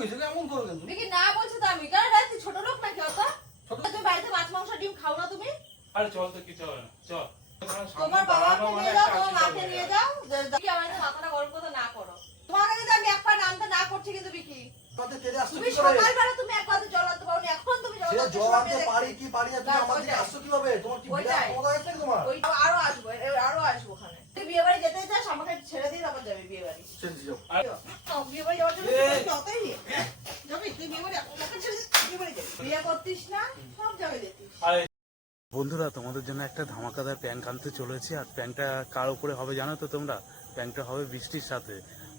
হয়েছে? এমন করো কেন? তুমি না বলছো তো আমি। কারণ রাত ছোট লোক নাকি অত? ছোট- তুমি বাড়িতে মাছ মাংস ডিম খাও না তুমি? আরে চল তো কিছু হবে না চল। তোমার বাবাকে নিয়ে যাও তোমার মাকে নিয়ে যাও। কি আমার মাথাটা গরম কথা না করো। তোমাকে যদি আমি এক পা নামতে না করছি কিন্তু বিকি। তুমি সকালবেলা তুমি এক পাতে জল আনতে পারো এখন তুমি জল আনতে জল আনতে পারি কি পারি তুমি আমার দিকে আসছো কীভাবে? তোমার কি বিরাট। ক্ষমতা আছে তোমার? আরও আসব আরও আসব ওখানে। বিয়ে বাড়ি যেতে চাস আমাকে ছেড়ে দিয়ে তারপর যাবি বিয়ে বাড়ি বিয়ে বাড়ি যাওয়ার জন্য যতই যাবি তুই বিয়ে বাড়ি আমাকে ছেড়ে বিয়ে বাড়ি যাবি। বিয়ে করতিস না সব জায়গায় যেতিস। বন্ধুরা তোমাদের জন্য একটা ধামাকাদার প্যান্ট আনতে চলেছি আর প্যান্টটা কার উপরে হবে জানো তো তোমরা? প্যান্টটা হবে বৃষ্টির সাথে।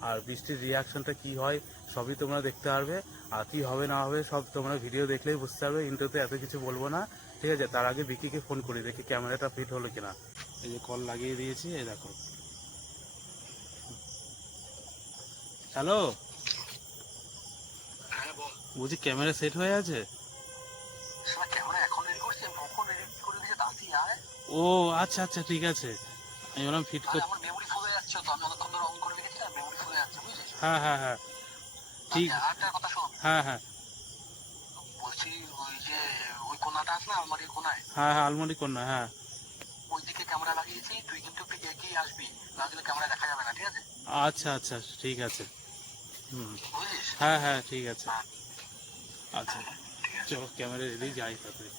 আর বৃষ্টির রিয়াকশনটা কি হয় সবই তোমরা দেখতে পারবে। আর কি হবে না হবে সব তোমরা ভিডিও দেখলেই বুঝতে পারবে। ইন্টারতে এত কিছু বলব না। ঠিক আছে তার আগে বিকিকে ফোন করি দেখি ক্যামেরাটা ফিট হলো কিনা। এই যে কল লাগিয়ে দিয়েছি এই দেখো। হ্যালো বলছি ক্যামেরা সেট হয়ে আছে? ও আচ্ছা আচ্ছা ঠিক আছে। আমি বললাম ফিট কর হ্যাঁ হ্যাঁ হ্যাঁ ঠিক। হ্যাঁ হ্যাঁ বলছি ওই যে ওই আছে না? আলমারির কোনায়? হ্যাঁ হ্যাঁ আলমারি কন্যা হ্যাঁ। ওইদিকে ক্যামেরা লাগিয়েছি তুই কিন্তু একটু এগিয়ে আসবি। না দিলে ক্যামেরা দেখা যাবে না ঠিক আছে? আচ্ছা আচ্ছা ঠিক আছে। হুম। হ্যাঁ হ্যাঁ ঠিক আছে। আচ্ছা চলো ক্যামেরা রেডি যাই তাড়াতাড়ি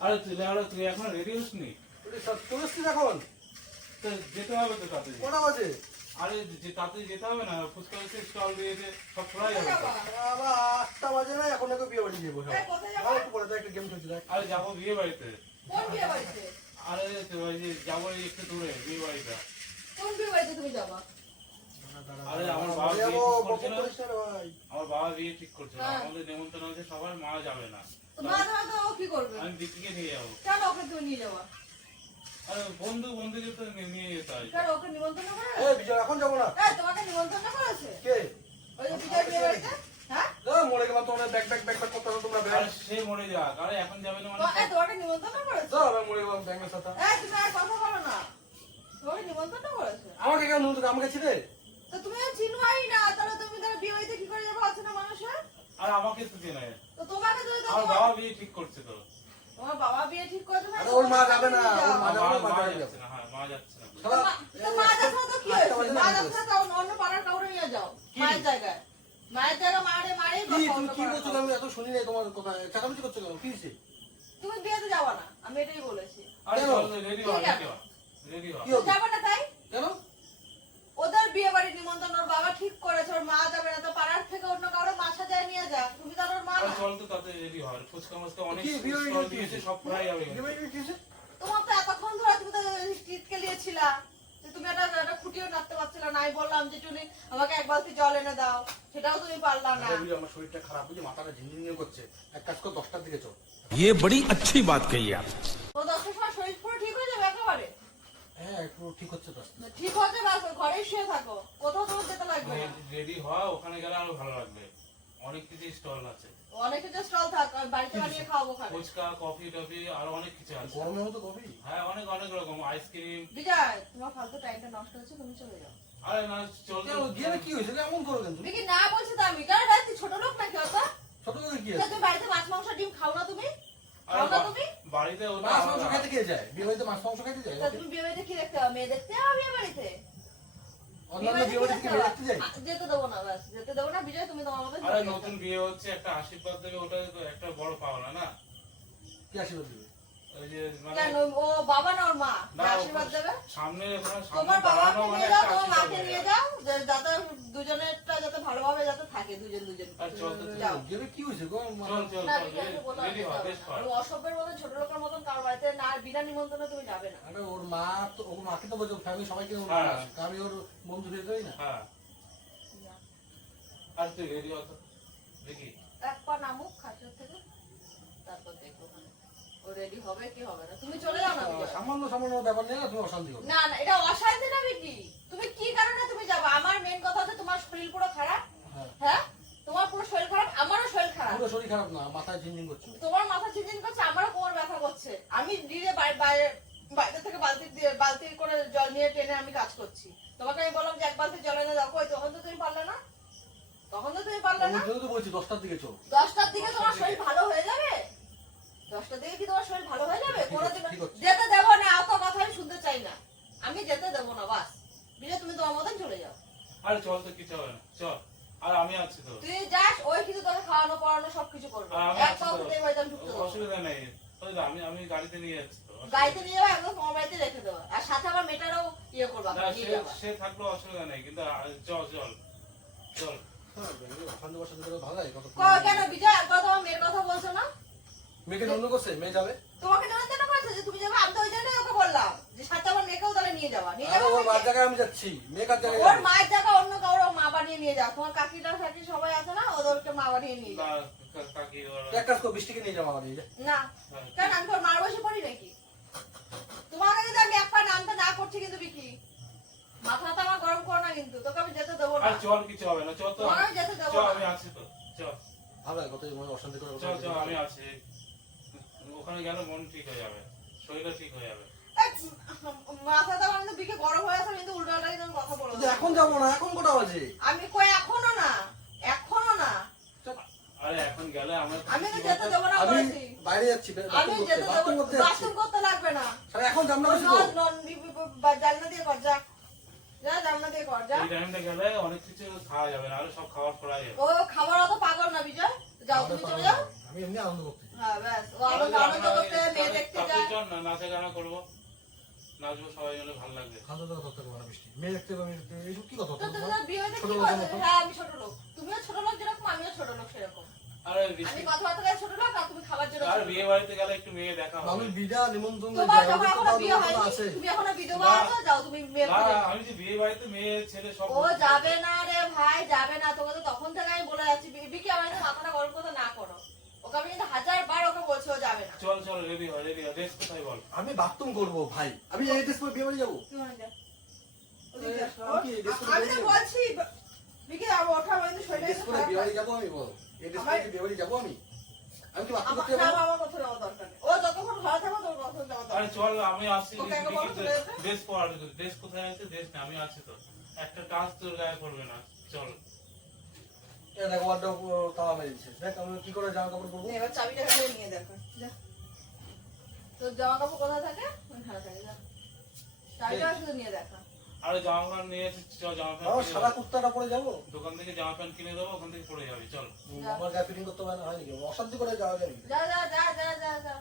আরে তুই আরে তুই এখন রেডি হসনি? চলে এসছিস এখন? তো যেতে হবে তো তাতে বাজে? আরে যে তাতে যেতে হবে না ফুচকা স্টল দিয়েছে সব খোলাই যাবে। আটটা বাজে না এখন নাকি বিয়ে বাড়ি যাব? কোথায় একটু পরে একটা গেম খেলছি আরে যাব বিয়ে বাড়িতে। কোন বিয়ে বাড়িতে? আরে তো যাব একটু দূরে বিয়ে বাড়িটা। কোন বিয়ে বাড়িতে তুমি যাবা? আরে আমার বাবা বিয়ে ঠিক করছে আমার বাবা বিয়ে ঠিক হ্যাঁ। আমাদের নেমন্তন্ন আছে সবার মা যাবে না। তো মা তোমার তো ও কি করবে? আমি দিদিকে নিয়ে যাব। কেন ওকে তুমি নিয়ে যাবা? বন্ধু বন্ধুকে তো নিয়ে- নিয়ে যেতে হয়। কেন ওকে নিমন্ত্রণ করে এ বিজয় এখন যাব না। এই তোমাকে নিমন্ত্রণ করেছে কে? ওই যে বিজয় বিয়ে বাড়িতে? হ্যাঁ? মরে গেলাম তোমরা ব্যাক ব্যাক ব্যাক ব্যাক করতে হবে তোমরা আরে সে মরে যাক আরে এখন যাবে না তো- এই তোমাকে নিমন্ত্রণ করেছে? যাও আমি মরে গেলাম ব্যাঙ্গের সাথে। এই তুমি আর কথা বলো না। তোমাকে নিমন্ত্রণ করেছে? আমাকে কেন আমাকে ছিলে তো তুমি চিনবাই না তাহলে তুমি তাহলে বিয়ে বাড়িতে কি করে যাব? আছে না মানুষের? আর আমাকে তো চেনে। তো তোমাকে যদি আমার বাবা বিয়ে ঠিক করছে তো। তোমার বাবা বিয়ে ঠিক করেছে ওর মা যাবে না, তুমি ওর মা মা যাবে, মা মা যাবে। না। হ্যাঁ মা যাচ্ছে না। তো মা- যাচ্ছে তো কি হয়েছে? মা যাচ্ছে তো অন্য পাড়ার কাউরে নিয়ে যাও। মায়ের জায়গায়। মায়ের জায়গায় মারে মারে কি তুমি কি করছ আমি এত শুনি নাই তোমার কথা। চাকামিচি করছ কেন? কি হয়েছে? তুমি বিয়েতে যাবা না আমি এটাই বলেছি। আরে রেডি রেডি রেডি কি তুমি হবে যাবে না তাই কেন ওদের বিয়ে বাড়ি নিমন্ত্রণ ওর বাবা ঠিক করেছে ওর মা যাবে না তো পাড়ার থেকে অন্য কারও বাসা যায় নিয়ে যা তুমি তো আর ওর মা আরে না চল তো তাতে রেডি হ ফুচকা মুচকা অনেক কি বিয়ে হয়ে স্টল গেছে? দিয়েছে সব খোলাই যাবে বিয়ে বাড়ি কি হয়েছে? তোমার তো এতক্ষণ ধরে তুমি তো টিটকে নিয়েছিলা যে তুমি একটা একটা খুঁটিও নাড়তে পারছিলে না আমি বললাম যে তুমি আমাকে এক বালতি জল এনে দাও সেটাও তুমি পারলা না আরে বিয়ে, আমার শরীরটা খারাপ বুঝি মাথাটা ঝিনঝিন করছে এক কাজ কর দশটার দিকে চল ये बड़ी अच्छी बात कही आप তো দশটার সময় শরীর পুরো ঠিক হয়ে যাবে একেবারে হ্যাঁ একটু ঠিক হচ্ছে তো ঠিক হচ্ছে বাস ঘরেই শুয়ে থাকো কোথাও তোমার যেতে লাগবে না রেডি হ ওখানে গেলে আরো ভালো লাগবে অনেক কিছু স্টল আছে অনেক কিছু স্টল থাক বাড়িতে বানিয়ে খাওয়াবো খাবে ফুচকা কফি টফি আরও অনেক কিছু আছে। গরমে মতো কফি? হ্যাঁ অনেক অনেক রকম আইসক্রিম বিজয় তোমার ফালতু টাইমটা নষ্ট হচ্ছে তুমি চলে যাও। আরে না চল গিয়ে কি হয়েছে? এমন করো কেন তুমি? বিকি না বলছি তো আমি। কারণ রাত ছোট লোক নাকি অত? ছোট করে কি আছে? তুমি বাড়িতে মাছ মাংস ডিম খাও না তুমি? খাও না তুমি? বাড়িতে মাছ মাংস খেতে কে যায়? বিয়ে বাড়িতে মাছ মাংস খেতে যায়? তুমি বিয়ে বাড়িতে কি দেখতে? হবে মেয়ে দেখতে হবে বিয়ে বাড়িতে? যেতে দেবো না ব্যাস যেতে দেবো না বিজয় তুমি তোমার মতো আরে নতুন বিয়ে হচ্ছে একটা আশীর্বাদ দেবে ওটা তো একটা বড় পাওনা না? কি আশীর্বাদ ও বাবা না ওর মা। আশীর্বাদ দেবে? সামনে তোমার বাবাকে নিয়ে যাও তোমার মাকে নিয়ে যাও যাতে দুজনেরটা যাতে ভালোভাবে যাতে থাকে দুজন দুজন। আর চল তো চল। যাও। কি হয়েছে গো? চল চল না চল বিজয়কে বললাম রেডি হ বেশ কর। আর অসভ্যের মতন ছোট লোকের মতন কার বাড়িতে না বিনা নিমন্ত্রণে তুমি যাবে না। আরে ওর মা তো ওর মাকে তো বলছো ফ্যামিলি সবাইকে ওর। মা। আমি ওর বন্ধু হয়ে যাই না। হ্যাঁ। আর তুই রেডি হ দেখি। এক পা নামুক খাটের থেকে। তারপর দেখব। ওখানে। ও হ্যাঁ? জল নিয়ে টেনে আমি কাজ করছি। তোমাকে আমি বললাম যে এক বালতি জল এনে দাও। তখন তো তুমি পারলে না? তখন তো তুমি পারলে না? তো দিকে তোমার শরীর ভালো হয়ে যাবে? দশটার দিকে কি তোমার শরীর ভালো হয়ে যাবে? কোনোদিন। যেতে দেবো না অত কথা আমি শুনতে চাই না। আমি যেতে দেবো না বাস। বিজয় তুমি তোমার মতন চলে যাও। আরে চল তো কিছু হবে না। চল। আর আমি আছি তো। তুই যাস ওই কিন্তু তোকে খাওয়ানো পড়ানো সবকিছু করবে। এক পাও তো। বাড়িতে ঢুকতে দেবো। অসুবিধা নেই। ওই আমি আমি গাড়িতে নিয়ে যাচ্ছি গাড়িতে নিয়ে যাব একদম তোমার বাড়িতে রেখে দেবো। আর সাথে আমার মেয়েটারও ইয়ে করবা সে থাকলেও অসুবিধা নেই কিন্তু চল চল। চল। হ্যাঁ কেন বিজয় একবার তোমার মেয়ের কথা বলছো না? মেয়েকে জন্য করছে? মেয়ে যাবে? তোমাকে নেমন্তন্ন করেছে যে তুমি যাবে? আমি তো ওই জন্যই ওকে বললাম যে সাথে আমার মেয়েকেও তাহলে নিয়ে যাবা নিয়ে যাব ওর মার জায়গায় আমি যাচ্ছি। মেয়ে কার জায়গায় ওর মায়ের জায়গা অন্য কারও মা বানিয়ে নিয়ে যাও। তোমার কাকিটা কাকি সবাই আছে না? ওদেরকে মা বানিয়ে নিয়ে যাও। কাকি ওরা- তুই এক কাজ কর বৃষ্টিকে নিয়ে যাব আমার নিয়ে যা। না। কেন? আমি তোর মার বসে পড়ি নাকি? তোমাকে যদি আমি এক পা নামতে না করছি কিন্তু বিকি মাথাটা আমার গরম করো না কিন্তু। তোকে আমি যেতে দেবো না। চল কিছু হবে না চল তো। তোমাকে আমি যেতে দেবো চল আমি আছি তো। চল। ভালো কত অশান্তি করে চল চল আমি আছি। ওখানে গেলে মন ঠিক হয়ে যাবে শরীরও ঠিক হয়ে যাবে। মাথাটা আমার গরম হয়ে আছে কিন্তু উল্টো উল্টা কিন্তু কথা বলো এখন যাব না এখন বাজে? আমি কই এখনও না এখনও না। আরে এখন গেলে আমরা আমি তো যেতে দেবো না বলেছি। বাইরে যাচ্ছি আমি করতে যেতে দেবো বাথরুম করতে যাচ্ছি। বাথরুম করতে লাগবে না। এখন জানলা বসে তো। দিয়ে কর যা। যা জানলা দিয়ে কর যা। এই টাইমটা গেলে অনেক কিছু খাওয়া যাবে না আরও সব খাবার পড়া যাবে। ও খাবার অত পাগল না বিজয়। যাও তুমি চলে যাও। আমি এমনি আনন্দ করতে হ্যাঁ নাচা গানা করব। নাচবো সবাই মিলে ভালো লাগবে। খাদ্য দাওয়া করতে পারব না বৃষ্টি। মেয়ে দেখতে পাবো এইসব কি কথা তো বলছো? তোমার বিয়ে ছোট? হ্যাঁ আমি ছোট লোক। তুমিও ছোট লোক যেরকম আমিও ছোট লোক সেরকম। আমি। বাড়িতে গেলে একটু মেয়ে যে বিয়ে বাড়িতে ছেলে সব ও যাবে না রে ভাই যাবে না। তোকে তো তখন থেকে আমি বলে যাচ্ছি বিবি কি আমার মাথাটা গরম করতে না করো? আমি কিন্তু হাজার বার ওকে বলছি ও যাবে না। চল চল রেডি হয় রেডি হয় ড্রেস কোথায় বল? আমি বাথরুম করব ভাই। আমি এই ড্রেস পরে বিয়ে বাড়ি যাব। আমি তো বলছি বিকি যাব ওঠা আমার কিন্তু শরীরটা ড্রেস পরে বিয়ে বাড়ি। যাব আমি বল। এই ড্রেস পরে বিয়ে বাড়ি যাব আমি? আমি কি বাথরুম করতে যাব? আমার যাওয়ার দরকার ও যতক্ষণ ঘরে থাকবে তোর যাওয়ার দরকার আরে চল আমি আসছি ড্রেস পরা ড্রেস কোথায় আছে? ড্রেস না আমি আছি তো। একটা কাজ তোর গায়ে পড়বে না। চল। এই দেখো ওয়ার্ডটা তালা মেরে দিচ্ছে দেখ আমি কি করে জামা কাপড় পরবো। এবার চাবিটা ফেলে নিয়ে দেখো। যা। তোর জামা কাপড় কোথায় থাকে? ওখানে থাকে যা। চাবিটা শুধু নিয়ে দেখা। আরে জামা প্যান্ট নিয়ে এসেছি চল জামা প্যান্ট কুর্তাটা পরে যাব? দোকান থেকে জামা প্যান্ট কিনে দেবো ওখান থেকে পরে যাবি চল। যা। আমার গায়ে ফিটিং করতে পারে না হয় নাকি? অশান্তি করে যাওয়া যায় যা যা যা যা যা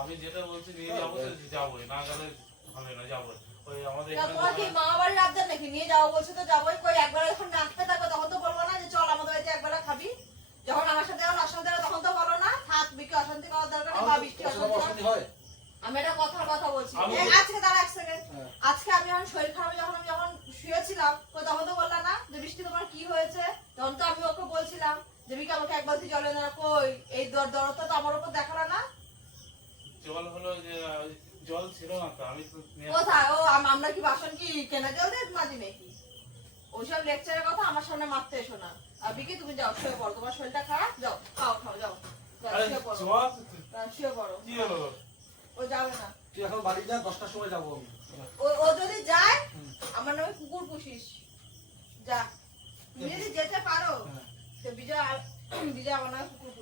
আমি যেটা বলছি নিয়ে যাব যাব না গেলে হবে না যাব ওই আমাদের তা এখানে তোমার কি দোকানে- মা বাড়ির আবদার নাকি? নিয়ে যাব বলছে তো যাবোই। কই একবার যখন নাচতে থাকবে তখন তো বলব না যে চল আমাদের বাড়িতে একবেলা খাবি। যখন আমার সাথে যখন অশান্তি তখন তো বলো না। থাক বিকে অশান্তি করার দরকার নেই বা বৃষ্টি অশান্তি হয়। আমি একটা কথার কথা বলছি। আজকে দাঁড়া এক সেকেন্ড হ্যাঁ। আজকে আমি যখন শরীর খারাপ যখন আমি যখন শুয়েছিলাম তখন তো বললাম না যে বৃষ্টি তোমার কি হয়েছে? তখন তো আমি ওকে বলছিলাম যে বিকে আমাকে এক বালতি জল দাও। কই এই দর দরদটা তো আমার উপর দেখাল না। জল হলো যে জল ছিল না তো আমি তো কোথায় ও আমরা কি বাসন কি কেনা জল দিয়ে মাজি নাকি? ওইসব লেকচারের কথা আমার সামনে মারতে এসো না। আর বিকি তুমি যাও শুয়ে পড়ো তোমার শরীরটা খারাপ? যাও খাও খাও যাও। যাও, শুয়ে পড়ো। শুয়ে পড়ো। কি হলো? ও যাবে না। তুই এখন বাড়ি যা দশটার সময় যাব আমি। ও ও যদি যায় আমার নামে কুকুর পুষিস। যা। তুমি যদি যেতে পারো হ্যাঁ। তো বিজয় আর- বিজয় আমার নামে কুকুর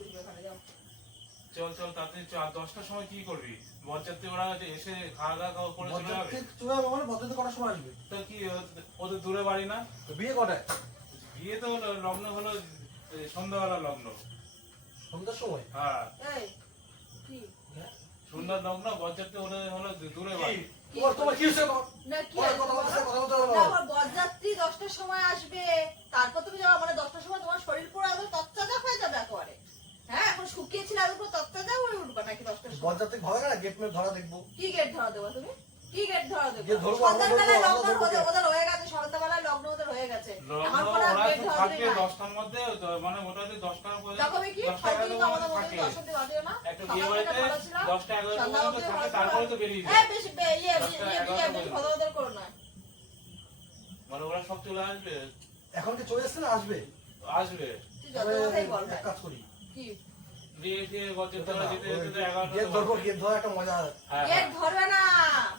চল চল তাড়াতাড়ি চল। আর দশটার সময় কি করবি? বরযাত্রী ওরা এসে খাওয়া দাওয়া করে চলে যাবে? চলে যাব মানে বদলাতে কটার সময় আসবে? তো কি ওদের দূরে বাড়ি না? বিয়ে কটায়? বিয়ে তো লগ্ন হলো সন্ধ্যাবেলা লগ্ন। সন্ধ্যার সময়? হ্যাঁ। কি? সন্ধ্যার লগ্ন বরযাত্রী ওদের হলো দূরে বাড়ি। বরযাত্রী দশটার সময় আসবে। তারপর তুমি যাও মানে দশটার সময় তোমার শরীর পুরো একদম তত্তাজা হয়ে যাবে একেবারে। হ্যাঁ এখন উঠবে নাকি দশটার সময় ভালো না গেট মেট ধরা দেখব। কি গেট ধরা দেবো তুমি? কি গেট ধরা দেবো? গেট ধরবো, আমরা সন্ধ্যাবেলায় ধরবো, আমরা লগ্ন ধরবো। ওদের ওদের হয়ে গেছে সন্ধ্যাবেলায় লগ্ন ওদের হয়ে গেছে। আমার কোনো গেট ধরা থাকে দেবে না। দশটার মধ্যে মানে মোটামুটি দশটার পর্যন্ত দেখো কি দশটা হয়তো এগারো কিন্তু আমাদের মধ্যে থাকে। অশান্তি বাঁধিও না। একটা বিয়ে বাড়িতে ভালো ছিলাম, দশটা এগারো সন্ধ্যা পর্যন্ত থাকে তারপরে তো বেরিয়ে এই বেশি ইয়ে ইয়ে ইয়ে বেশি করো না। মানে ওরা সব চলে আসবে। এখন কি চলে এসছে না আসবে? আসবে। তুই যত কথাই বল এক কাজ করি। হ্যাঁ, হ্যাঁ। ধরবে না।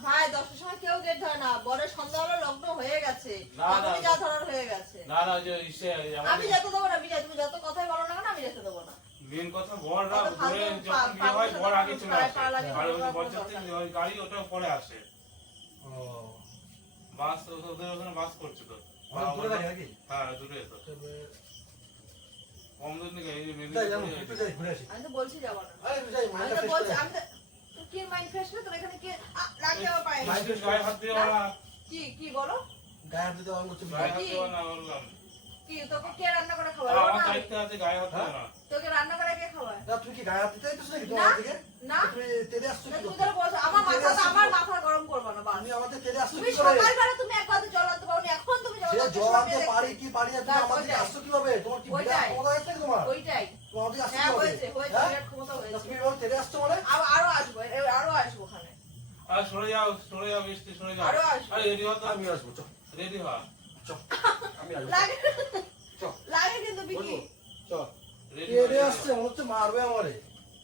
ভাই দশটার সময় কেউ গেট ধরে না। বরের সন্ধ্যা হলো লগ্ন হয়ে গেছে। না, না, তখনই যা ধরার হয়ে গেছে। না না যে ইসে আমি যেতে দেবো না তুমি যত কথাই বলো না আমি যেতে দেবো না। মেন কথা বররা অত ঘুরে যখন বিয়ে হয় বর আগে চলে আসে। আর ওই বরযাত্রী গাড়ি ওটা পরে আসে। ও। বাস তো ওদের ওখানে বাস করছে তো। দূরে হ্যাঁ দূরে তো। আমি তো বলছি যাব না। আমি তো ফ্রেশ বলছি করে আমি তো কি মাইন্ড ফ্রেশ না তোর এখানে কি আ, রাখতে পায়ে গায়ে হাত দিও না। কি কি বলো? গায়ে হাত আমার করছে। গায়ে হাত দিও না বললাম। কি তোকে কে রান্না করে আমার না। আছে গায়ে হাত দিও না। তোকে রান্না করে কে খাওয়ায়? না তুমি কি গায়ে হাত দিতে চাইছো নাকি তোমার থেকে না। তুমি তেলে আসছো তুমি করতে? তাহলে আমার মাথা আমার মাথা গরম করব না বাস। আমাদের তেলে আসছো তুমি সকালবেলা তুমি এক বালতি জল আনতে পারো এখন তুমি জল আনতে জল আনতে পারি কি পারি না তুমি আমাদের আসছো কীভাবে? তোমার কি বিরাট ক্ষমতা আছে তোমার? ওইটাই। তোমার আমাদের আসছো হ্যাঁ হয়েছে হয়েছে হ্যাঁ? বিরাট ক্ষমতা হয়েছে। তুমি এভাবে তেলে আসছো মানে? আবার আরও আসব আরও আসব ওখানে। আর সরে যাও সরে যাও বৃষ্টি সরে যাও। আরও আসবে। আরে রেডি হতো আমি আসব চল। রেডি হ চল। আমি আসব। লাগে। চল। লাগে কিন্তু বিকি? চল। রেডি আসছে মনে হচ্ছে মারবে আমারে।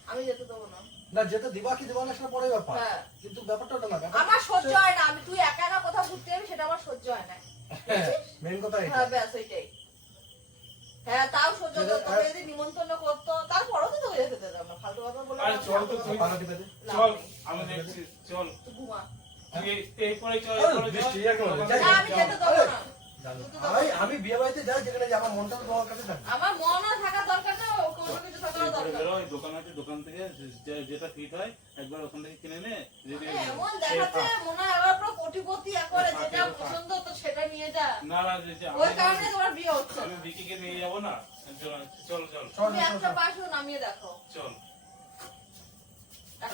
আমি যেতে দেবো না। না যেতে দিবা কি দিবা না সেটা পরে ব্যাপার। হ্যাঁ। কিন্তু ব্যাপারটা ওটা না আমার সহ্য হয় না আমি তুই একা একা কোথাও ঘুরতে যাবি সেটা আমার সহ্য হয় না। মেন কথা এটা। হ্যাঁ ব্যাস ওইটাই। হ্যাঁ তাও সহ্য করতো তোকে যদি নিমন্ত্রণ করতো তারপরও তো তোকে যেতে দিতাম না ফালতু কথা বলে আরে চল তো তুই। পাকা টিপে চল আমি দেখছি চল। তুই ঘুমা। তুই এই- করে চল। না আমি যেতে দেবো না। জানো, আমি বিয়ে বাড়িতে যাই যেখানে আমার মনটা তো তোমার কাছে থাকবে আমার মনও থাকা দরকার না কোনো কিছু থাকারও দরকার। ওই দোকান আছে দোকান থেকে যেটা ফিট হয় একবার ওখান থেকে কিনে নে যদি এমন দেখাচ্ছে মনে হয় এবার পুরো কোটিপতি একবারে যেটা পছন্দ তো সেটা নিয়ে যা। না না যে- যে ওই আমি- কারণে তোমার বিয়ে হচ্ছে। আমি বিকিকে নিয়ে যাব না। চল চল চল। চল, তুমি চল, একটা পাশও নামিয়ে দেখো। চল।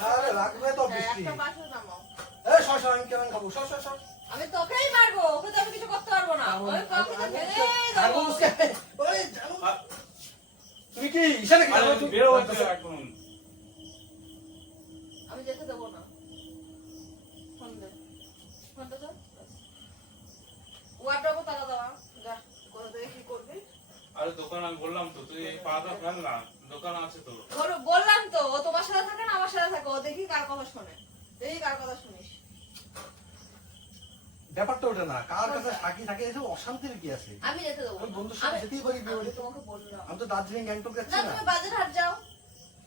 আরে, রাখবে তো হ্যাঁ, বৃষ্টি। একটা পাশও নামাও। এই সর সর আমি কেমন খাব? সর সর আমি তোকেই মারবো ওকে তো আমি কিছু করতে পারব না। ওই কাউকে তো ফেলেই দেবো। তুমি কি ইশারা কি আরে জানো, তুমি- বেরো হচ্ছে একদম আমি যেতে দেবো না। ফোন দে। ফোনটা দে ওয়ার্ড্রোবও তালা দেওয়া যা কোথা থেকে কি করবি? আরে দোকান আমি বললাম তো তুই পাটা ফেল না। দোকান আছে তো বললাম তো ও তোমার সাথে থাকে না আমার সাথে থাকে। ও দেখি কার কথা শোনে। দেখি কার কথা শুনিস। ব্যাপারটা ওটা না। কার কাছে থাকি থাকে এসব অশান্তির কি আছে? আমি যেতে দেবো। বন্ধুর সাথে যেতেই পারি বিয়ে তোমাকে বললাম। আমি তো দার্জিলিং গ্যাংটক যাচ্ছি না তুমি বাজার হাট যাও।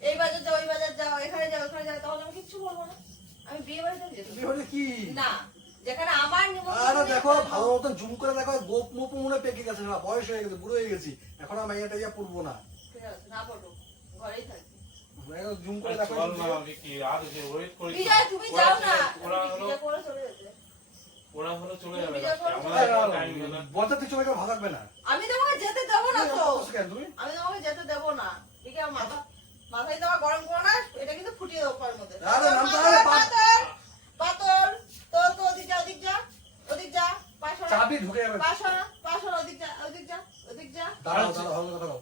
এই বাজার যাও ওই বাজার যাও এখানে যাও ওখানে যাও তাহলে আমি কিচ্ছু বলব না। আমি বিয়ে বাড়িতে যেতে বিয়ে বাড়িতে কি? না যেখানে আমার আরে দেখো ভালো মতন জুম করে দেখো গোপ মোপ মনে পেকে গেছে না বয়স হয়ে গেছে বুড়ো হয়ে গেছি। এখন আর মাইয়াটা পড়ব না। ঠিক আছে, না পড়ো ঘরেই থাকি। জুম করে দেখো। চল না বিকি আর যে ওয়েট করি তুমি যাও না। ওরা হলো বিজয় করে চলে যেতে ওরা হলো চলে যাবে বিজয় করো, আমাদের আরে, টাইম হলো বলতে চলে গেলে ভালো লাগবে না। আমি তোমাকে যেতে দেবো না তো। বসে কেন তুমি? আমি তোমাকে যেতে দেবো না। ঠিক আছে মাথা মাথায় তোমার গরম করো না এটা কিন্তু ফুটিয়ে দেবো পার মধ্যে। আরে, নামতে পাতর, হবে, পা- পাতর, পাতর, তোর তো ওদিক যা ওদিক যা ওদিক যা চাবি ঢুকে যাবে। পাশ সরা, ওদিক যা ওদিক যা ওদিক যা। দাঁড়াও দাঁড়াও কথা কও।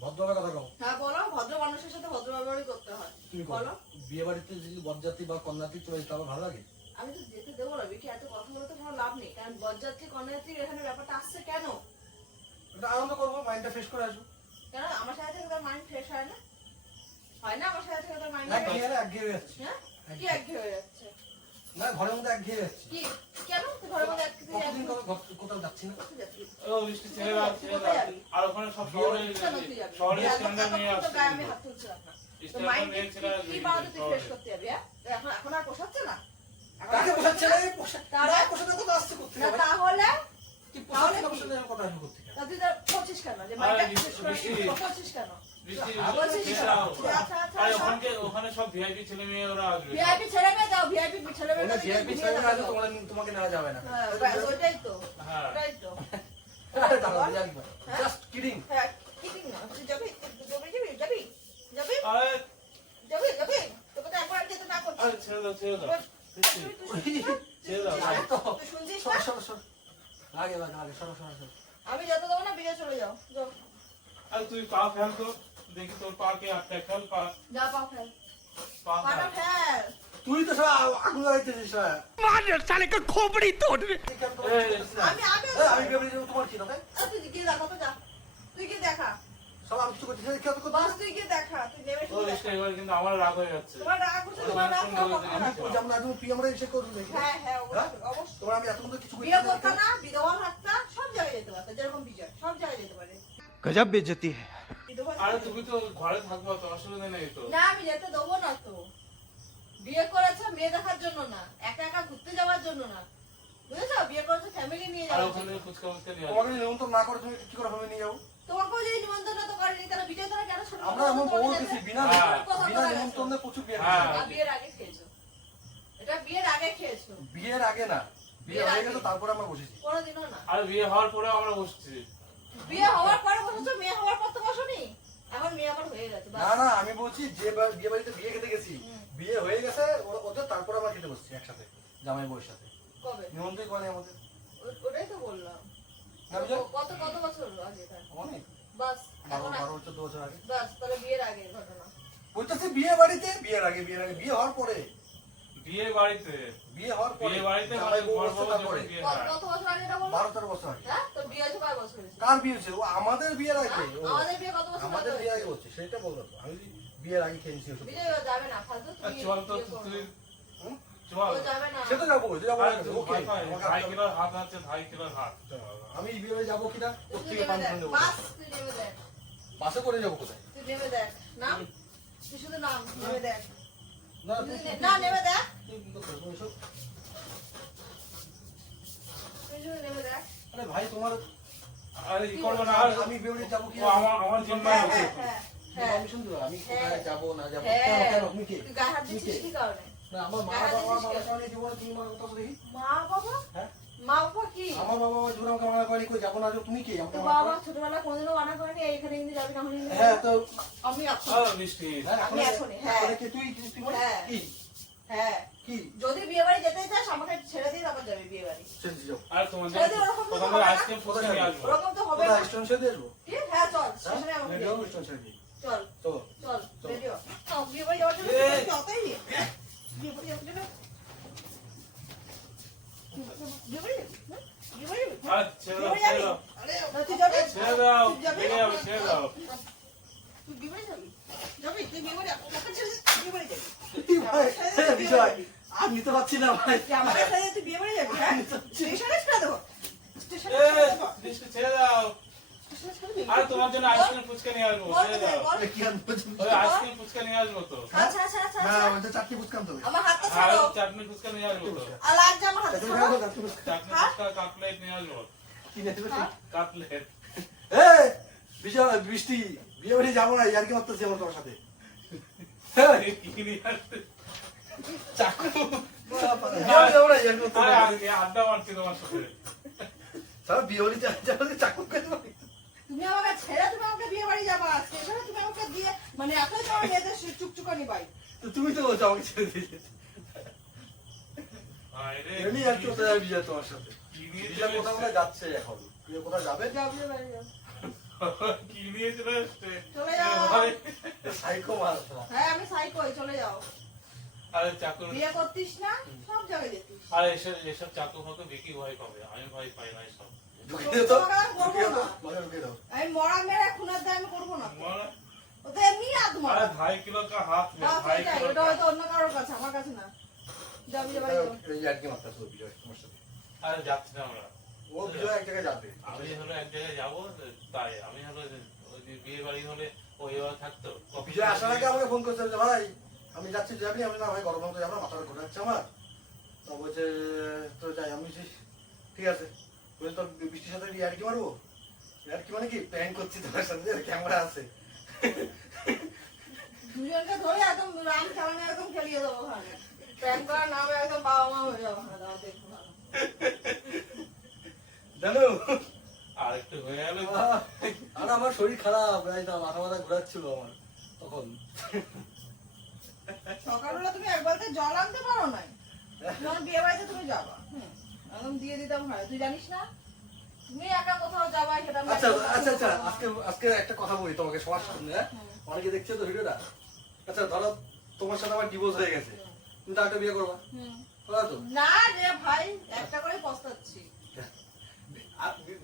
ভদ্রভাবে কথা কও। হ্যাঁ বলো ভদ্র মানুষের সাথে ভদ্র ব্যবহারই করতে হয়। তুমি বলো বলো। বিয়ে বাড়িতে যদি বরযাত্রী বা কন্যাত্রী চলে যেতে আমার ভালো লাগে? আমি তো যেতে দেবো না বিকি এত কথা বলে তো কোনো লাভ নেই। কারণ বরযাত্রী কন্যাযাত্রী এখানে ব্যাপারটা আসছে কেন? আনন্দ করব মাইন্ডটা ফ্রেশ করে আসব। কেন? আমার সাথে থেকে তার মাইন্ড ফ্রেশ হয় না? হয় না আমার সাথে থেকে তার মাইন্ড এক ঘিয়ে এক যাচ্ছে। হ্যাঁ? কি একঘেয়ে হয়ে যাচ্ছে? না ঘরের মধ্যে এক ঘিয়ে যাচ্ছে। কি? কেন? তুই ঘরের মধ্যে এক- তুই কতদিন এক- ধরে ঘর- কোথাও যাচ্ছি না। ও বৃষ্টি ছেড়ে দাও ছেড়ে দাও আর ওখানে সব শহরে কেন তুই যাবি? শহরে স্ট্যান্ডার্ড নিয়ে আসছে। আমি হাত তুলছিলাম না। তো মাইন্ড কি- কি তুই ফ্রেশ করতে যাবি, হ্যাঁ? এখন এখন আর পোষাচ্ছে না? না কথা আসছে কোথেকে? তাহলে কি পোষাচ্ছে না, তাহলে কি? পোষাতে যাওয়ার কথা আসবে কোথেকে? তুই তো করছিস কেন? যে আরে, মাইন্ডটা বৃষ্টি- ফ্রেশ করে বৃষ্টি। করছিস কেন? ছেড়ে কেন? দাও। আরে। ওখানে ওখানে সব ভিআইপি ছেলে মেয়ে ওরা আসবে। ভিআইপি ছেড়ে মেয়ে দাও ভিআইপি ছেড়ে মেয়ে ওখানে ছেলে মেয়ে আছে, তোমার- তোমাকে নেওয়া যাবে না। ওইটাই তো। হ্যাঁ। ওইটাই তো। আরে দাঁড়াও, হ্যাঁ? Just kidding. কিটিং না। তুই যাবি? যাবি যাবি? যাবি? যাবি? যাবি যাবি? তোকে তো একবার যেতে না করছিস আরে ছেড়ে দাও ছেড়ে দাও। তুই তো সব আগুন লাগাইতেছিস কে খোপড়ি তোর। আমি আমি আমি তোমার তুই গিয়ে দেখা তো যা। তুই গিয়ে দেখা। বিয়ে করতে হ্যাঁ, হ্যাঁ, গজব বেজতি আরে তুমি তো ঘরে থাকবা তো অসুবিধা নেই তো। না আমি যেতে দেবো না তো। বিয়ে করেছ মেয়ে দেখার জন্য না একা একা ঘুরতে যাওয়ার জন্য না। বুঝেছ? বিয়ে করেছ ফ্যামিলি নিয়ে যাও আর ওখানে ফুচকা ফুচকা নিয়ে তোমাকে নিমন্ত্রণ না করে তুমি কি করে ফ্যামিলি নিয়ে যাও তোমাকেও যদি নিমন্ত্রণ তো করেনি তাহলে বিজয় তারা কেন ছোট আমরা এমন বলতেছি বিনা হ্যাঁ। বিনা নিমন্ত্রণে প্রচুর বিয়ে হ্যাঁ। বিয়ের আগে খেয়েছো। এটা বিয়ের আগে খেয়েছো। বিয়ের আগে না। বিয়ে হয়ে গেছে তারপরে আমরা বসেছি। কোনোদিনও না। আর বিয়ে হওয়ার পরে আমরা বসছি। বিয়ে হওয়ার পরে বসেছো মেয়ে হওয়ার পর তো বসনি? এখন মেয়ে আমার হয়ে গেছে না না আমি বলছি যে বিয়ে বাড়িতে বিয়ে খেতে গেছি বিয়ে হয়ে গেছে ওদের তারপরে আমরা খেতে বসছি একসাথে জামাই বউয়ের সাথে। কবে? নিমন্ত্রণ করে আমাদের। ওটাই তো বললাম। কত কত বছর আগে অনেক। বাস এখন বারো চোদ্দ বছর আগে। বাস তাহলে বিয়ের আগে ঘটনা। বলতেছি বিয়ে বাড়িতে? বিয়ের আগে বিয়ের আগে। বিয়ে হওয়ার পরে। বিয়ে বাড়িতে? বিয়ে হওয়ার পরে। বিয়ে বাড়িতে মানে জামাই বউ বড় বসছে বউ তারপরে। যখন বিয়ে কত বছর আগে এটা বলল? বারো তেরো বছর আগে। হ্যাঁ তো বিয়ে হয়েছে কয় বছর হয়েছে? কার বিয়ে হয়েছে? ও আমাদের বিয়ের আগে? হ্যাঁ? আমাদের বিয়ে কত বছর আগে? আমাদের বিয়ে আগে হচ্ছে। সেটা বললাম আমি বিয়ের আগে খেয়েছি ওসব। যাবে না ফালতু। তুমি চল তো তুই যাবে যাব যাব ওকে। ভাই হাত আছে কিলোর হাত। আমি বিয়ে বাড়ি যাব কিনা? ওর থেকে বাস করে কোথায়? তুই দেখ। নাম? তুই শুধু নাম দেখ। না দেখ। কি আরে ভাই তোমার আরে ই করবে না? আর আমি বিয়ে যাব কিনা আমার হ্যাঁ আছে হ্যাঁ হ্যাঁ হ্যাঁ আমি শুনতে পাবো, আমি কোথায় যাব না যাব? হ্যাঁ। কেন কেন? তুমি কে তুই গায়ে হাত দিচ্ছিস কি কারণে? না আমার মা বাবা মারা কেন? কারণে জীবনে তুমি মারা কথা দেখি মা বাবা হ্যাঁ? মা বাবা কি আমার বাবা মা জীবনে আমাকে মারা করেনি কই যাব না তুমি কে মানা বাবা? ছোটবেলা কোনোদিনও মানা করেনি এখানে কিন্তু যাবি না হ্যাঁ তো না। আমি এখন আরে মিষ্টি হ্যাঁ, আমি এখন- হ্যাঁ। কি তুই তুই- হ্যাঁ। কি হ্যাঁ কি যদি বিয়ে বাড়ি যেতে চাস আমাকে ছেড়ে দিয়ে তারপর যাবি বিয়ে বাড়ি চল যাও আর তোমাদের তোমাদের হবে না। আইসক্রিম ফুচকা নিয়ে আসব ওরকম তো হবে না স্টেশন ছেড়ে আসব কি? হ্যাঁ চল হ্যাঁ? স্টেশনে আমাকে দিবি। চল চলো চল চল। রেডিও বিয়ে বাড়ি যাওয়ার জন্য। যতই এই নিতে পারছি না ভাই আমাকে তুই বিয়ে বাড়ি যাবি, হ্যাঁ? ছেড়ে দেবো। ছেড়ে দাও? আর তোমার জন্য আইসক্রিম ফুচকা নিয়ে আসব বল ছেড়ে দাও। কি আর ওই আইসক্রিম ফুচকা নিয়ে আসব তো। আচ্ছা, আচ্ছা, আচ্ছা, না আচ্ছা। ওইটা চারটি বুঝকাম তবে আমার হাতটা ছাড়ো। চাটনি ফুচকা নিয়ে আসব তো। আর লাগছে আমার হাতটা ছাড়ো। খাব, চারটি বুঝকাম। চাটনি হ্যাঁ? নিয়ে আসব? বিশাল বৃষ্টি বিয়ে বাড়ি যাব না ইয়ার কি মারতেছি আমার তোমার সাথে? কি চাকু। কি আড্ডা মারছি তোমার সাথে। তাহলে বিয়ে বাড়ি যা- যাব না, চাকু খেতে পারি তুমি আমাকে ছেড়ে তুমি আমাকে বিয়ে বাড়ি যাবা। তুমি আমাকে দিয়ে মানে এতই তোমার মেয়েদের চুকচুকানি পাই তো তুমি তো বলছো আমাকে ছেড়ে দিয়ে যেতে। আরে, এমনি আর কি কোথায় যাবে তোমার সাথে? কি নিয়ে বিয়ে চলে কোথাও এসছে? যাচ্ছে এখন। বিয়ে কোথায় যাবে? যাও বিয়ে বাড়ি যাও। কি নিয়ে চলে এসছে? চলে যাও। সাইকো মার হ্যাঁ আমি সাইকোই চলে যাও। আরে চাকু বিয়ে করতিস না সব জায়গায় যেতিস। আর এসব এসব চাকু ফাকু বিক্রি ভয় পাবে। আমি ভয় পাই না এসব। আমি মরা মেরে খুনের দায় করব না। এমনি হাত মরা। আরে ঢাই কিলো কা হাত মে ঢাই কিলো ওটা হয়তো অন্য কারোর কাছে আমার কাছে না। যাও বিয়ে এই আর কি মারতেছে ও বিজয় তোমার সাথে। আরে যাচ্ছি না আমরা। ও বিজয় এক জায়গায় যাবে। আমি হলো এক জায়গায় যাব তাই আমি হলো ওই বিয়ে বাড়ি হলে ওই এবার থাকতো। বিজয় আসার আগে আমাকে ফোন যে ভাই আমি যাচ্ছি যাবি? আমি না ভাই গরম যাব মাথাটা ঘুরে আমার। তো বলছে তো যাই আমি ঠিক আছে। বলছি বৃষ্টির সাথে ইয়ার কি মারবো ইয়ার কি মানে কি? প্ল্যান করছি তোমার সাথে ক্যামেরা আছে। দুজনকে ধরে একদম রাম খেলানো একদম খেলিয়ে দেবো ওখানে। প্র্যাঙ্ক করার নামে একদম বাবা মা হয়ে যাব ওখানে দাও দেখব জানো? আর একটু হয়ে গেলে। আর আমার শরীর খারাপ মাথা মাথা ঘোরাচ্ছিল আমার তখন। সকালবেলা তুমি একবারতে জল আনতে পারো নাই? তোমার বিয়ে বাড়িতে তুমি যাবা হুম, একদম দিয়ে দিতাম তুই জানিস না? তুমি একা কোথাও যাবা সেটা আচ্ছা আচ্ছা আচ্ছা আজকে আজকে একটা কথা বলি তোমাকে সবার সামনে হ্যাঁ? অনেকে দেখছে তো ভিডিওটা? আচ্ছা ধরো তোমার সাথে আমার ডিভোর্স হয়ে গেছে। তুমি বিয়ে করবা? তো? না রে ভাই একটা করে পস্তাচ্ছি।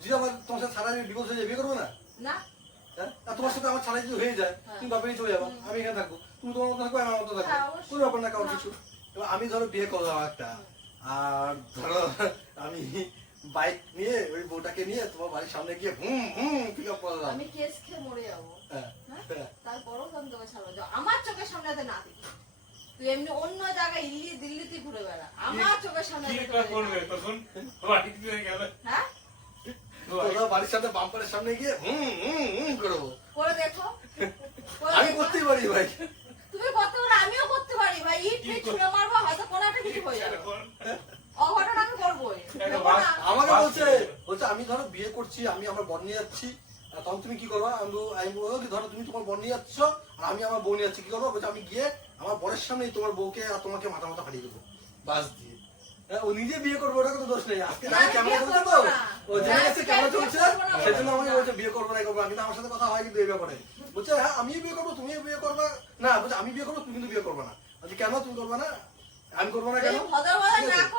যদি আমার তোমার সাথে সারা ডিভোর্স হয়ে যায় বিয়ে করব না? না। হ্যাঁ? তোমার সাথে আমার ছাড়াই যদি হয়ে যায় তুমি চলে যাব আমি এখানে থাকব। তুমি তোমার মতো থাকব আমার মতো থাকব। অবশ্যই। কোনো ব্যাপার না কারোর কিছু। আমি ধরো বিয়ে করলাম একটা। আর ধরো আমি বাইক নিয়ে ওই বউটাকে নিয়ে তোমার বাড়ির সামনে গিয়ে হুম হুম পিক আপ করলাম। আমি কেস খেয়ে মরে যাব। হ্যাঁ হ্যাঁ? হ্যাঁ। তারপরেও আমি তোকে ছাড়বো যাও আমার চোখের সামনে যাতে না দেখি। তুই এমনি অন্য জায়গায় দিল্লি দিল্লিতে ঘুরে বেড়া। আমার চোখের সামনে কি করবে তখন? বাড়ি থেকে গেলে। হ্যাঁ? তোরা বাড়ির সামনে বাম্পারের সামনে গিয়ে হুম হুম হুম করব। করে দেখো। আমি করতেই পারি ভাই তুমি করতে পারো আমিও করতে পারি। ভাই ইট ফিট ছুঁড়ে মারবো হয়তো কোনো একটা কিছু হয়ে যাবে। অঘটন আমি করবোই। আমাকে বলছে বলছে আমি ধরো বিয়ে করছি আমি আমার বোন নিয়ে যাচ্ছি। তখন তুমি কি করবা? আমি আমি বলব কি ধরো তুমি তোমার বোন নিয়ে যাচ্ছ আর আমি আমার বউ নিয়ে যাচ্ছি। কি করব? বলছে আমি গিয়ে আমার বরের সামনে তোমার বউকে আর তোমাকে মাথা মাথা হারিয়ে দেবো। বাস দিয়ে। ও নিজে বিয়ে করবে ওটা কোনো দোষ নেই। আজকে না, আমি আমি চলছে তো? ও জেনে গেছে বিয়ে চলছে? সেজন্য আমাকে বলছে বিয়ে করব না করব কিন্তু আমার সাথে কথা হয় কিন্তু এই ব্যাপারে। বলছে হ্যাঁ আমি বিয়ে করব তুমিও বিয়ে করবা। না বলছে আমি বিয়ে করব তুমি কিন্তু বিয়ে করবে না। বলছি কেন তুমি করবে না? আমি করব না কেন?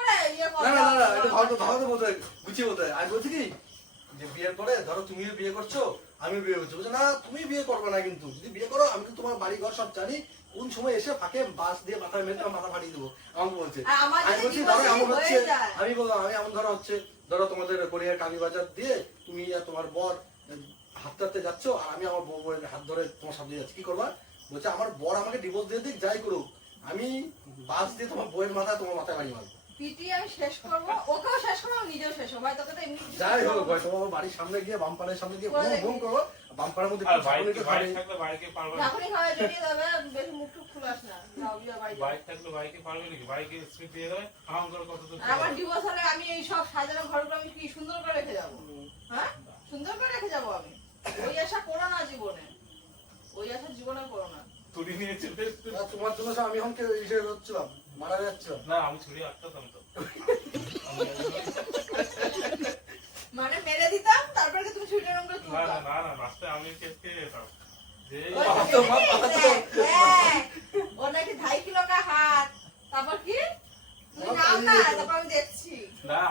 না ইয়ে না না না এটা ভালো ভালো বলতে গুছিয়ে বলতে আমি বলছি কি যে বিয়ের পরে ধরো তুমিও বিয়ে করছ আমি বিয়ে করছি। বলছে না তুমি বিয়ে করবে না কিন্তু। যদি বিয়ে করো আমি কিন্তু তোমার বাড়ি ঘর সব জানি কোন সময় এসে ফাঁকে বাস দিয়ে মাথায় মেরে মাথা ফাটিয়ে দেবো আমাকে বলছে। আমার আমি বলছি ধরো এমন হচ্ছে আমি বললাম আমি এমন ধরো হচ্ছে ধরো তোমাদের গড়িয়ার কালী বাজার দিয়ে তুমি আর তোমার বর হাঁটতে হাঁটতে যাচ্ছ আর আমি আমার বউ বউয়ের হাত ধরে তোমার সামনে যাচ্ছি কি করবা? বলছে আমার বর আমাকে ডিভোর্স দিয়ে দিক যাই করুক। আমি বাস দিয়ে তোমার বইয়ের মাথায় তোমার মাথায় বাড়ি মারবো। আমি শেষ করব ওকেও শেষ করব নিজেও শেষ হব ভাই তোকে তো এমনি যাই হোক ভাই তোমার বাড়ির সামনে গিয়ে বাম্পারের সামনে গিয়ে বুম বুম করো বাম্পারের মধ্যে আর কিছু বাইক ছাগলকে বাইক খাবে। থাকলে বাইকে পারবে না। যখনই খাওয়া জড়িয়ে দেবে বেশি মুখ টুক খুলাস না। যাও বিয়ে বাড়ি যাও। বাইক থাকলে বাইকে পারবে নাকি? বাইকে স্পিড দিয়ে দেবে আরাম করে কত দূর আমার ডিভোর্স হলে আমি এই সব সাজানো ঘরগুলো আমি কি সুন্দর করে রেখে যাব? হ্যাঁ? সুন্দর করে রেখে যাব আমি। ওই আশা করো না জীবনে। ওই আশা জীবনে করো না। তুলি নিয়ে চলে তোমার জন্য আমি এখন কে হচ্ছিলাম মারা যাচ্ছিলাম না আমি ছুরি আটকাতাম তো মানে মেরে দিতাম তারপরে তুমি ছুটে রঙ করে না না না না রাস্তায় আমি কেস খেয়ে যেতাম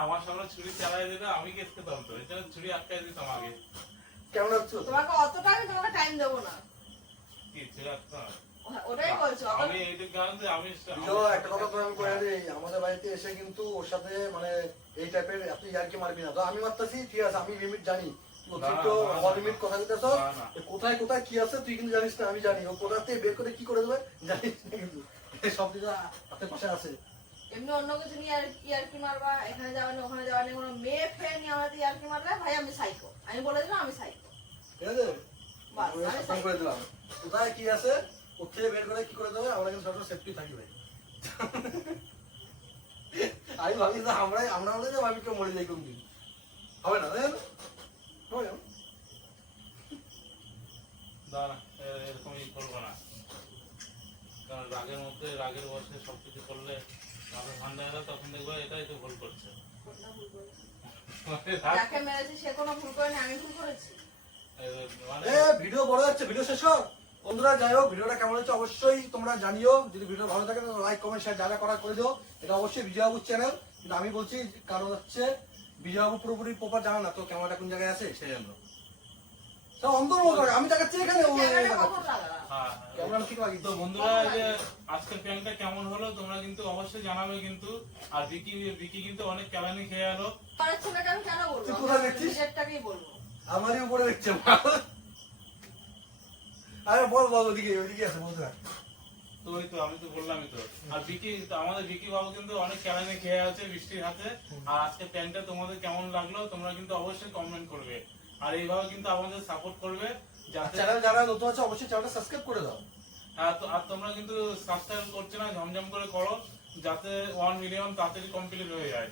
আমার সামনে ছুরি চালাই দিত আমি কেস খেতাম তো ছুরি আটকাই দিতাম আগে কেমন তোমাকে অতটা আমি তোমাকে টাইম দেবো না কি ছুরি আটকাতাম ও- ওটাই বলছো আমি এইটুকু জানতে আমি একটা কথা তো আমি কয়ে দিই, আমাদের বাড়িতে এসে কিন্তু ওর সাথে মানে এই টাইপের এত ইয়ার্কি মারবি না। তো আমি মারতেছি ঠিক আছে আমি লিমিট জানি। ও না, ঠিক তো না, আমার না। লিমিট কথা দিতেছ? না, না। কোথায় কোথায় কি আছে তুই কিন্তু জানিস না আমি জানি। ও কোথা বের করে কি করে দেবে জানিস না কিন্তু। সব কিছু হাতে পাশে আছে। এমনি অন্য কিছু নিয়ে আর ইয়ার্কি মারবা এখানে যাওয়া নেই ওখানে যাওয়া নেই কোনো মেয়ে ফেয়ে নিয়ে আমার ইয়ার্কি মারলে ভাই আমি সাইকো আমি বলে দিলাম আমি সাইকো ঠিক আছে? বাস, আমি করে দিলাম। কোথায় কি আছে? কোথায় বের করে কি করে দেবে? আমরা কিন্তু সবসময় সেফটি থাকি ভাই। আমি ভাবি যে আমরাই আমরা হলে যে ভাবি কেউ মরে যাই কোনদিন। হবে না তাই না? এরকমই করব কারণ রাগের মধ্যে রাগের বসে সবকিছু করলে মাথা ঠান্ডা তখন দেখব এটাই তো ভুল করছে। রাগ- সে কোনো ভুল করেনি আমি ভুল করেছি। ভিডিও বড় যাচ্ছে ভিডিও শেষ হোক বন্ধুরা যাই হোক ভিডিওটা কেমন হচ্ছে অবশ্যই তোমরা জানিও। যদি ভিডিও ভালো থাকে লাইক কমেন্ট শেয়ার যা যা করার করে দিও। এটা অবশ্যই বিজয়বাবুর চ্যানেল কিন্তু আমি বলছি কারণ হচ্ছে বিজয়বাবু পুরোপুরি প্রপার জানা না তো ক্যামেরাটা কোন জায়গায় আছে সেই জন্য। আমি দেখাচ্ছি এখানে হ্যাঁ, হ্যাঁ। ক্যামেরা ঠিক লাগিয়ে তো বন্ধুরা যে আজকের প্ল্যানটা কেমন হলো তোমরা কিন্তু অবশ্যই জানাবে কিন্তু। আর বিকি বিকি কিন্তু অনেক ক্যালানি খেয়ে গেলো পরের ছেলেকে আমি কেন বলব? তুই কোথায় দেখছিস? আমারই উপরে দেখছে। আরে বল বল ওদিকে ওদিকে আছে বলতে তো ওই তো আমি তো বললামই তো। আর বিকি আমাদের বিকি বাবু কিন্তু অনেক খেয়ে আছে বৃষ্টির হাতে। আর আজকে প্ল্যানটা তোমাদের কেমন লাগল তোমরা কিন্তু অবশ্যই কমেন্ট করবে। আর এইভাবে কিন্তু আমাদের সাপোর্ট করবে যাতে চ্যানেল যারা নতুন আছে অবশ্যই চ্যানেলটা সাবস্ক্রাইব করে দাও। আর তো- আর তোমরা কিন্তু সাবস্ক্রাইব করছ না ঝমঝম করে করো যাতে ওয়ান মিলিয়ন তাড়াতাড়ি কমপ্লিট হয়ে যায়।